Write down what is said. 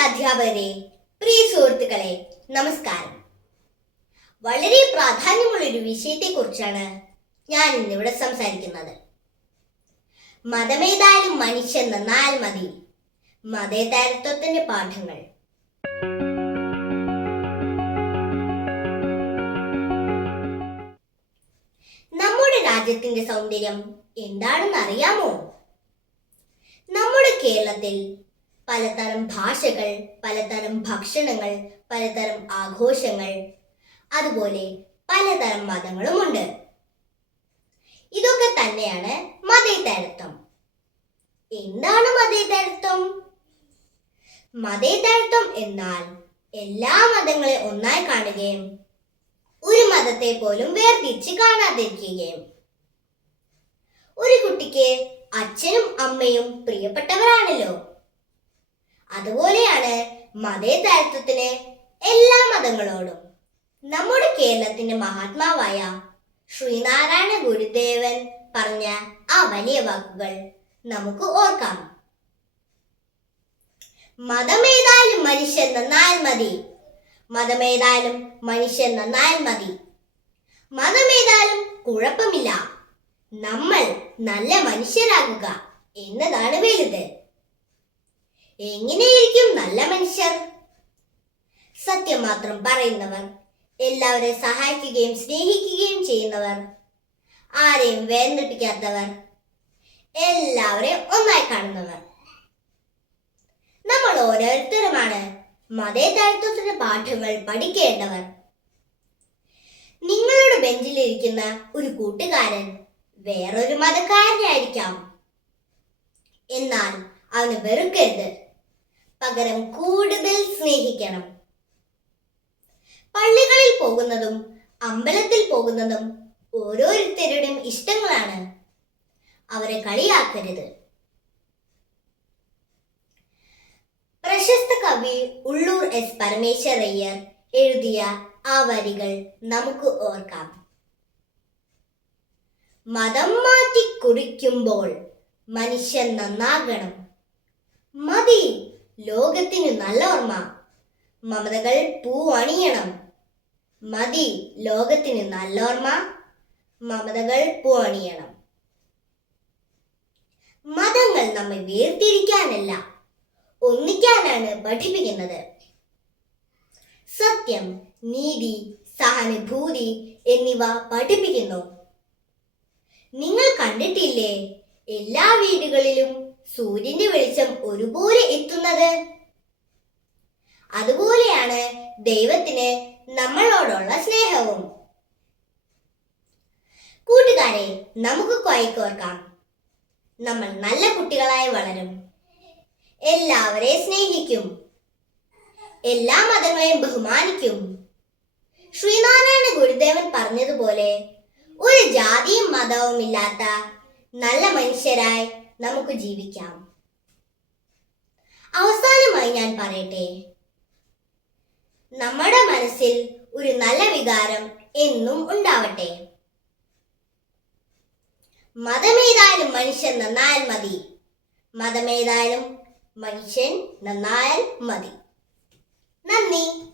അധ്യാപകരെ, പ്രിയ സുഹൃത്തുക്കളെ, നമസ്കാരം. വളരെ പ്രാധാന്യമുള്ള ഒരു വിഷയത്തെക്കുറിച്ചാണ് ഞാൻ ഇന്നിവിടെ സംസാരിക്കുന്നത്. മതമേതായാലും മനുഷ്യൻ നന്നായാൽ മതി. മതേതരത്വത്തിന്റെ പാഠങ്ങൾ. നമ്മുടെ രാജ്യത്തിന്റെ സൗന്ദര്യം എന്താണെന്ന് അറിയാമോ? നമ്മുടെ കേരളത്തിൽ പലതരം ഭാഷകൾ, പലതരം ഭക്ഷണങ്ങൾ, പലതരം ആഘോഷങ്ങൾ, അതുപോലെ പലതരം മതങ്ങളുമുണ്ട്. ഇതൊക്കെ തന്നെയാണ് മതേതരത്വം. എന്താണ് മതേതരത്വം? മതേതരത്വം എന്നാൽ എല്ലാ മതങ്ങളെ ഒന്നായി കാണുകയും ഒരു മതത്തെ പോലും വേർതിരിച്ച് കാണാതിരിക്കുകയും. ഒരു കുട്ടിക്ക് അച്ഛനും അമ്മയും പ്രിയപ്പെട്ടവരാണല്ലോ. അതുപോലെയാണ് മതേതരത്വത്തിന് എല്ലാ മതങ്ങളോടും. നമ്മുടെ കേരളത്തിന്റെ മഹാത്മാവായ ശ്രീനാരായണ ഗുരുദേവൻ പറഞ്ഞ ആ വലിയ വാക്കുകൾ നമുക്ക് ഓർക്കാം. മതമേതായാലും മനുഷ്യൻ നന്നായാൽ മതി. മതമേതായാലും മനുഷ്യൻ നന്നായാൽ മതി. മതമേതായാലും കുഴപ്പമില്ല. നമ്മൾ നല്ല മനുഷ്യരാകുക എന്നതാണ് വലുത്. എങ്ങനെയിരിക്കും നല്ല മനുഷ്യർ? സത്യം മാത്രം പറയുന്നവർ, എല്ലാവരെയും സഹായിക്കുകയും സ്നേഹിക്കുകയും ചെയ്യുന്നവർ, ആരെയും വേദനിപ്പിക്കാത്തവർ, എല്ലാവരെയും ഒന്നായി കാണുന്നവർ. നമ്മൾ ഓരോരുത്തരുമാണ് മതേതരത്വത്തിന്റെ പാഠങ്ങൾ പഠിക്കേണ്ടവർ. നിങ്ങളുടെ ബെഞ്ചിലിരിക്കുന്ന ഒരു കൂട്ടുകാരൻ വേറൊരു മതക്കാരനായിരിക്കാം. എന്നാൽ അവന് വെറുക്കരുത്. പകരം കൂടുതൽ സ്നേഹിക്കണം. പള്ളികളിൽ പോകുന്നതും അമ്പലത്തിൽ പോകുന്നതും ഓരോരുത്തരുടെയും ഇഷ്ടങ്ങളാണ്. അവരെ കളിയാക്കരുത്. പ്രശസ്ത കവി ഉള്ളൂർ എസ് പരമേശ്വരയ്യർ എഴുതിയ ആ വരികൾ നമുക്ക് ഓർക്കാം. മതം മാറ്റി കുറിക്കുമ്പോൾ മനുഷ്യൻ നന്നാകണം. മതി ലോകത്തിന് നല്ല ഓർമ്മ. മമതകൾ പൂവണിയണം. മതി ലോകത്തിന് നല്ലോർമ്മ. മമതകൾ പൂവണിയണം. മതങ്ങൾ നമ്മെ വേർതിരിക്കാനല്ല, ഒന്നിക്കാനാണ് പഠിപ്പിക്കുന്നത്. സത്യം, നീതി, സഹാനുഭൂതി എന്നിവ പഠിപ്പിക്കുന്നു. നിങ്ങൾ കണ്ടിട്ടില്ലേ എല്ലാ വീടുകളിലും സൂര്യന്റെ വെളിച്ചം ഒരുപോലെ എത്തുന്നത്? അതുപോലെയാണ് ദൈവത്തിന് നമ്മളോടുള്ള സ്നേഹവും. കൂട്ടുകാരെ, നമുക്ക് കൈകോർക്കാം. നമ്മൾ നല്ല കുട്ടികളായി വളരും. എല്ലാവരെയും സ്നേഹിക്കും. എല്ലാ മതങ്ങളെയും ബഹുമാനിക്കും. ശ്രീനാരായണ ഗുരുദേവൻ പറഞ്ഞതുപോലെ ഒരു ജാതിയും മതവും ഇല്ലാത്ത നല്ല മനുഷ്യരായി നമുക്ക് ജീവിക്കാം. അവസാനമായി ഞാൻ പറയട്ടെ, നമ്മുടെ മനസ്സിൽ ഒരു നല്ല വികാരം എന്നും ഉണ്ടാവട്ടെ. മതമേതായാലും മനുഷ്യൻ നന്നായാൽ മതി. മതമേതായാലും മനുഷ്യൻ നന്നായാൽ മതി. നന്ദി.